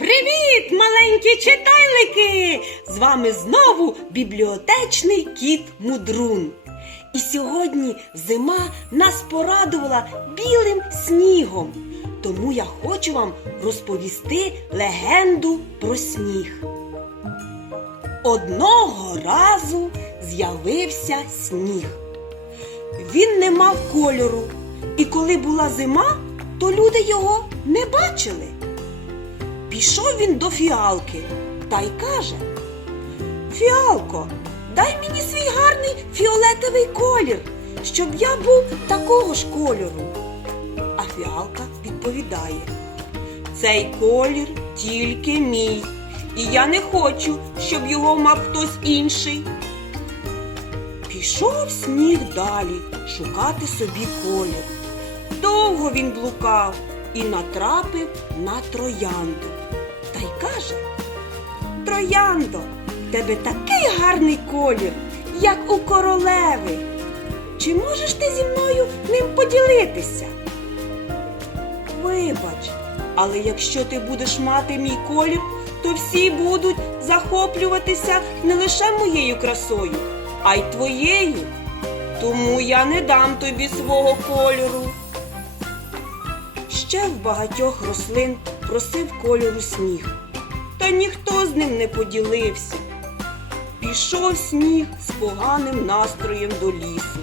Привіт, маленькі читайлики! З вами знову бібліотечний кіт Мудрун. І сьогодні зима нас порадувала білим снігом. Тому я хочу вам розповісти легенду про сніг. Одного разу з'явився сніг. Він не мав кольору, і коли була зима, то люди його не бачили. Пішов він до фіалки та й каже: Фіалко, дай мені свій гарний фіолетовий колір, щоб я був такого ж кольору. А фіалка відповідає: Цей колір тільки мій, і я не хочу, щоб його мав хтось інший. Пішов сніг далі шукати собі колір. Довго він блукав і натрапив на троянду. Та й каже: Трояндо, в тебе такий гарний колір, як у королеви. Чи можеш ти зі мною ним поділитися? Вибач, але якщо ти будеш мати мій колір, то всі будуть захоплюватися не лише моєю красою, а й твоєю. Тому я не дам тобі свого кольору. Ще в багатьох рослин просив кольору сніг, та ніхто з ним не поділився. Пішов сніг з поганим настроєм до лісу.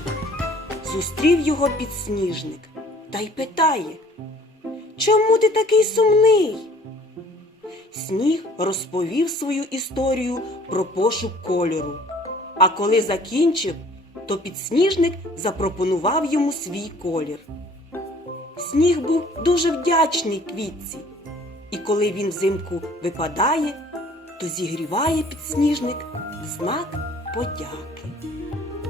Зустрів його підсніжник та й питає, чому ти такий сумний? Сніг розповів свою історію про пошук кольору. А коли закінчив, то підсніжник запропонував йому свій колір. Сніг був дуже вдячний квітці, і коли він взимку випадає, то зігріває підсніжник в знак подяки.